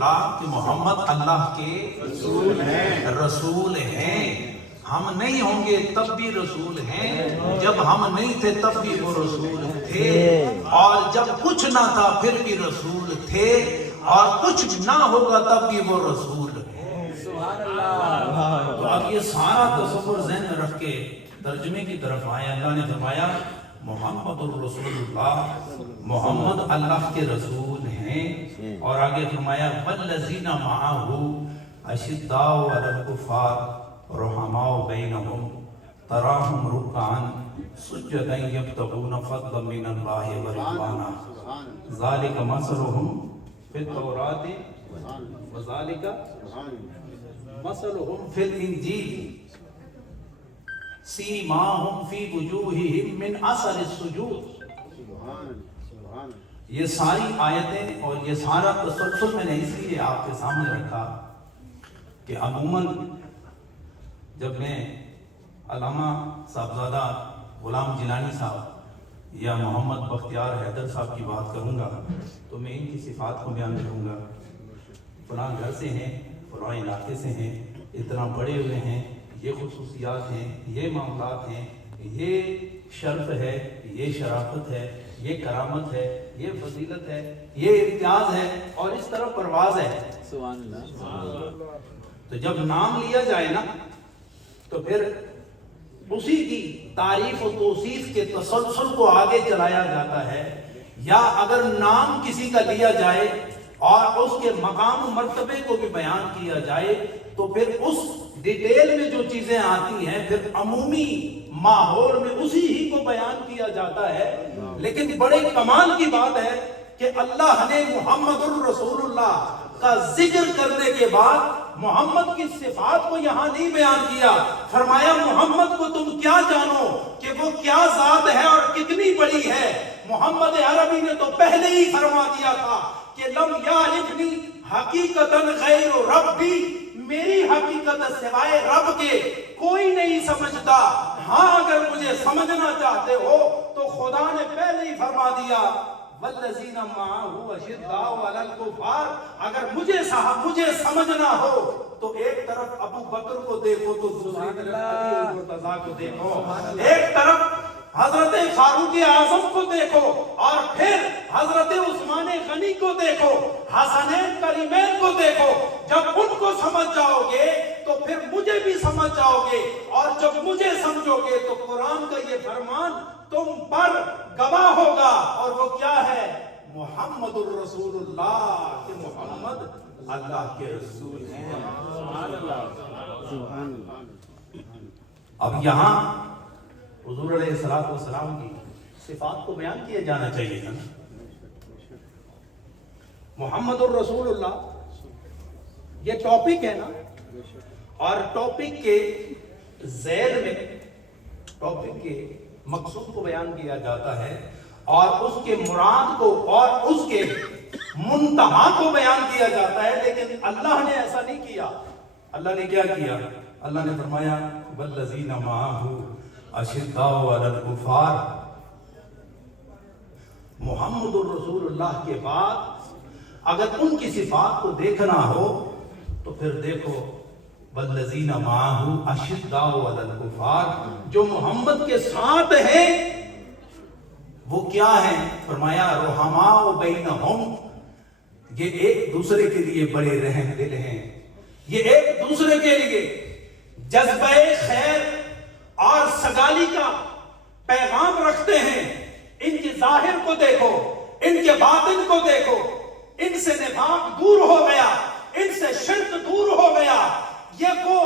کہ محمد اللہ کے رسول ہیں. ہم نہیں ہوں گے تب بھی رسول ہیں، جب ہم نہیں تھے تب بھی وہ رسول تھے، اور جب کچھ نہ تھا پھر بھی رسول تھے، اور کچھ نہ ہوگا تب بھی وہ رسول ہیں. تو اب یہ سارا تصور ذہن میں رکھ کے ترجمے کی طرف آئے. اللہ نے فرمایا محمد الرسول اللہ، محمد اللہ کے رسول ہیں. اور آگے فرمایا والذین معہ اشداء علی الکفار رحماء بینہم تراہم رکعا سجدا یبتغون فضلا من اللہ ورضوانا ذالک مثلہم فی التوراۃ وذالک مثلہم فی الانجیل سیماہم فی وجوہہم من اثر السجود. یہ ساری آیتیں اور یہ سارا تسلسل میں نے اس لیے آپ کے سامنے رکھا کہ عموماً جب میں علامہ صاحبزادہ غلام جیلانی صاحب یا محمد بختیار حیدر صاحب کی بات کروں گا تو میں ان کی صفات کو بیان کروں گا. فلاں گھر سے ہیں، فلاں علاقے سے ہیں، اتنا پڑھے ہوئے ہیں، یہ خصوصیات ہیں، یہ معاملات ہیں، یہ شرف ہے، یہ شرافت ہے، یہ کرامت ہے، یہ فضیلت ہے، یہ امتیاز ہے، اور اس طرح پرواز ہے. سبحان اللہ. تو جب نام لیا جائے نا تو پھر اسی کی تعریف و توصیف کے تسلسل کو آگے چلایا جاتا ہے. یا اگر نام کسی کا لیا جائے اور اس کے مقام و مرتبے کو بھی بیان کیا جائے تو پھر اس ڈیٹیل میں جو چیزیں آتی ہیں پھر عمومی ماحول میں اسی ہی کو بیان کیا جاتا ہے. لیکن بڑے کمال کی بات ہے کہ اللہ نے محمد الرسول اللہ کا ذکر کرنے کے بعد محمد کی صفات کو یہاں نہیں بیان کیا. فرمایا محمد کو تم کیا جانو کہ وہ کیا ذات ہے اور کتنی بڑی ہے. محمد عربی نے تو پہلے ہی فرما دیا تھا کہ لم یعرفنی حقیقتاً غیر ربی، میری حقیقت سوائے رب کے کوئی نہیں سمجھتا. ہاں اگر مجھے سمجھنا چاہتے ہو تو خدا نے پہلے ہی فرما دیا والذین معہ اشداء علی الکفار. اگر مجھے سمجھنا ہو تو ایک طرف ابو بکر کو دیکھو تو دوسری طرف علی مرتضیٰ کو دیکھو، ایک طرف حضرت فاروق اعظم کو دیکھو اور پھر حضرت عثمان غنی کو دیکھو، حسنین کریمین کو دیکھو. جب ان کو سمجھ جاؤ گے تو پھر مجھے بھی سمجھ جاؤ گے، اور جب مجھے سمجھو گے تو قرآن کا یہ فرمان تم پر گواہ ہوگا. اور وہ کیا ہے؟ محمد الرسول اللہ، کہ محمد اللہ کے رسول ہیں. اب یہاں حضور علیہ السلام کی صفات کو بیان کیا جانا چاہیے نا. محمد الرسول اللہ یہ ٹاپک ہے نا، اور ٹاپک کے ذیل میں ٹاپک کے مقصود کو بیان کیا جاتا ہے اور اس کے مراد کو اور اس کے منتہا کو بیان کیا جاتا ہے. لیکن اللہ نے ایسا نہیں کیا. اللہ نے کیا کیا؟ اللہ نے فرمایا والذین معہ اشداء علی الکفار. محمد الرسول اللہ کے بعد اگر ان کی صفات کو دیکھنا ہو تو پھر دیکھو والذین معہ اشداء علی الکفار. جو محمد کے ساتھ ہیں وہ کیا ہیں؟ فرمایا رحماء بینہم، یہ ایک دوسرے کے لیے بڑے رحم دل ہیں، یہ ایک دوسرے کے لیے جذبہ خیر اور سگالی کا پیغام رکھتے ہیں. ان کی ظاہر کو دیکھو، ان کے باطن کو دیکھو، ان سے نفاق دور ہو گیا، ان سے شرک دور ہو گیا. یہ وہ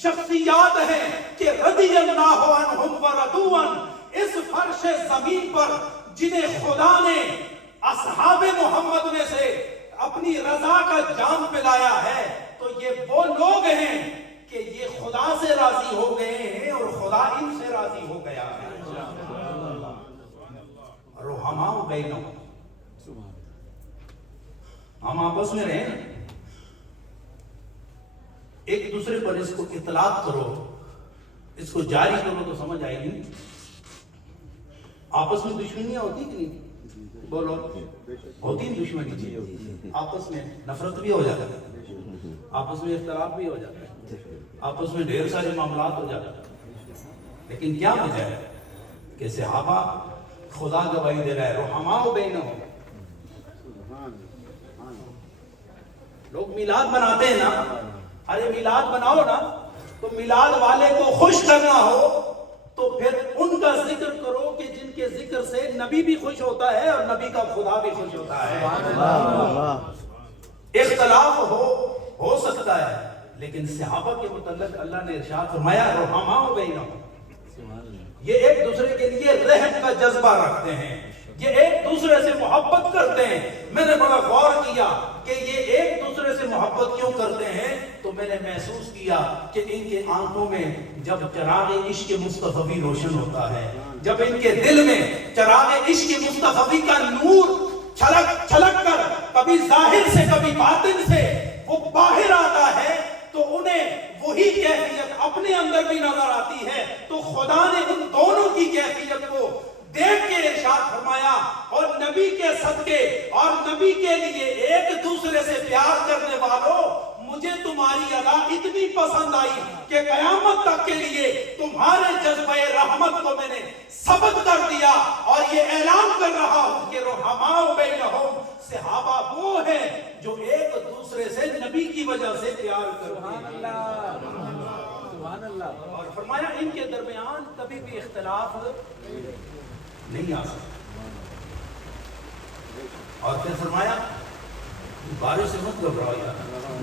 شخصیات ہیں کہ رضی اللہ عنہم ورضوا عنہ، اس فرش زمین پر جنہیں خدا نے اصحاب محمد میں سے اپنی رضا کا جام پلایا ہے. تو یہ وہ لوگ ہیں کہ یہ خدا سے راضی ہو گئے ہیں اور خدا ان سے راضی ہو گیا ہے. رحماء بینہم، ہم آپس میں رہیں، ایک دوسرے پر اس کو اطلاق کرو، اس کو جاری کرو تو سمجھ آئے گی. آپس میں دشمنیاں ہوتی کہ نہیں؟ بولو ہوتی دشمنی جی، آپس میں نفرت بھی ہو جاتا ہے، آپس میں اختلاف بھی ہو جاتا ہے، آپس میں ڈھیر سارے معاملات ہو جاتے ہیں، لیکن کیا وجہ ہے کہ صحابہ خدا گواہی دے رہا ہے رحماء بینہم. لوگ میلاد مناتے ہیں نا، ارے میلاد بناؤ نا، تو میلاد والے کو خوش کرنا ہو تو پھر ان کا ذکر کرو کہ جن کے ذکر سے نبی بھی خوش ہوتا ہے اور نبی کا خدا بھی خوش ہوتا ہے. اختلاف ہو سکتا ہے، لیکن صحابہ کے متعلق اللہ نے ارشاد فرمایا رحماء بینہم، یہ ایک دوسرے کے لیے رحم کا جذبہ رکھتے ہیں، یہ ایک دوسرے سے محبت کرتے ہیں. میں نے بڑا غور کیا کہ یہ ایک دوسرے سے محبت کیوں کرتے ہیں، تو میں نے محسوس کیا کہ ان کے آنکھوں میں جب چراغ عشق مصطفی روشن ہوتا ہے، جب ان کے دل میں چراغ عشق مصطفی کا نور چھلک چھلک کر کبھی ظاہر سے کبھی باطن سے وہ باہر آتا ہے، تو انہیں وہی کیفیت اپنے اندر بھی نظر آتی ہے. تو خدا نے ان دونوں کی کیفیت کو دیکھ کے ارشاد فرمایا اور نبی کے صدقے اور نبی کے لیے ایک دوسرے سے پیار کرنے والوں، مجھے تمہاری ادا اتنی پسند آئی کہ قیامت تک کے لیے تمہارے جذبہ رحمت کو میں نے ثبت کر دیا اور یہ اعلان کر رہا ہوں کہ رحماء بینہم، صحابہ وہ ہیں جو ایک دوسرے سے نبی کی وجہ سے پیار کرتے ہیں. سبحان اللہ. اور فرمایا ان کے درمیان کبھی بھی اختلاف نہیں آ سکتا. اور پھر فرمایا بارش سے مت گھبراؤ یار،